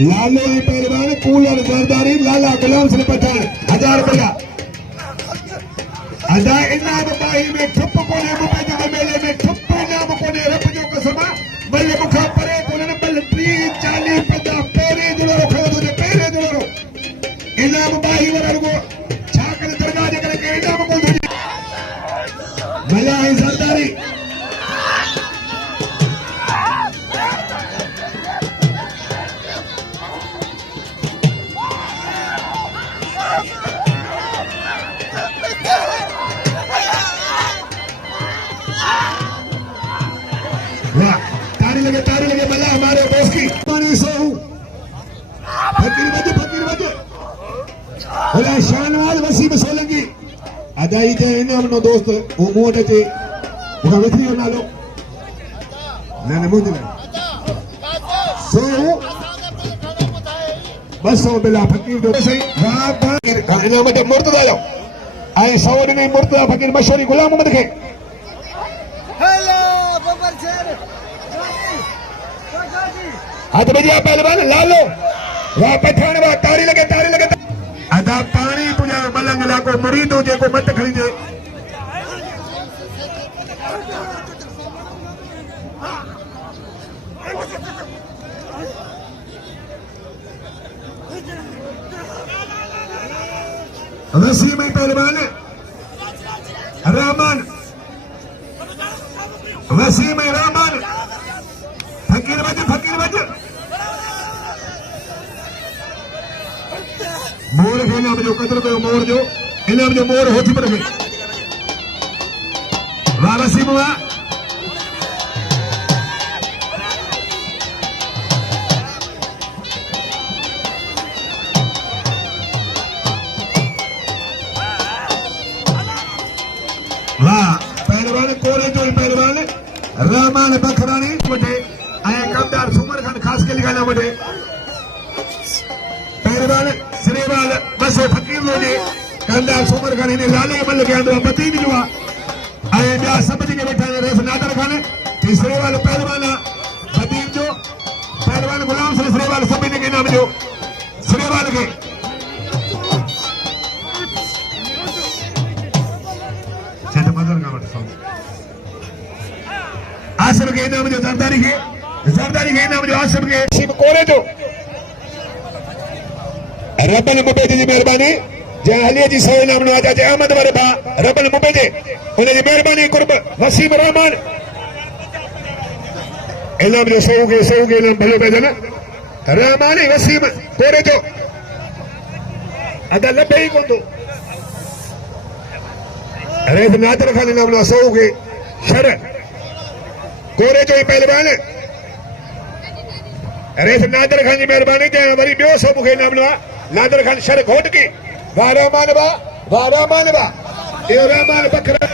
लालो पहलवान कूलर जरदारी लाला गुलाम सिंह पठान 1000 रुपया अदा इनाम बाही में ठुप कोने मुबे जो मेले में ठुप इनाम कोने रब जो कसमा बल मुखा परे कोने बल 30 40 50 पेरे जुड़ो खयो तुझे पेरे जुड़ो इनाम बाही वरगो छाकल दरगाह जे करे इनाम को तुझे भला है जरदारी तारी लगे भला हमारे दोस्त की पानी सो फकीर बजे भला शानवाज वसीम सोलंकी अदाई थे इनाम नो दोस्त वो मोट थे वो वथी हो नालो न मुझे सो बस सो बिला फकीर दो सही वाह फकीर इनाम ते मुर्तदा लो आई सौद में मुर्तदा फकीर मशहूरी गुलाम मोहम्मद के हेलो बबर शेर हाथ बजिया पहलवान लालो वाह पठान वाह तारी लगे अदा पानी तुझा मलंग लाको मुरीदो जेको मत खरीदे वसीम पहलवान रहमान वसीम रहमान फकीर बज मोर के इनाम जो कदर कयो मोर जो इनाम जो मोर होठी पर वाह वसीम वाह वाह पहलवान कोरे जो पहलवान रहमान बखरानी वटे आए कमदार सुमर खान खास के लिखाना वटे पहलवान श्रीवाल बसो फकीर लोने कमदार सुमर खान ने लाले मल के अंदर पति भी हुआ आए बया सब जी के बैठा रेस नादर खान तीसरे वाले पहलवान फकीर जो पहलवान गुलाम सिंह श्रीवाल सभी ने के नाम जो श्रीवाल के छठ मजर का वट आसिफ के नाम जो जरदारी के नाम जो आसिफ के शिव कोरे जो रबल मुबेदी जी मेहरबानी जे अली जी सो नाम नो आजा जे अहमद वारे बा रबल मुबेदी उन जी मेहरबानी कुर्ब वसीम रहमान इनाम जो सो के नाम भलो बेदन रहमानी वसीम कोरे जो अदा लबे ही कोंदो रेस नादर खान नाम नो सो के शर कोरे जो ही पहलवान रेस नादर खान जी मेहरबानी जे वरी बियो सो के नाम नो नादर खान शर घोट की वाह रहमान बा ये रहमान बकरा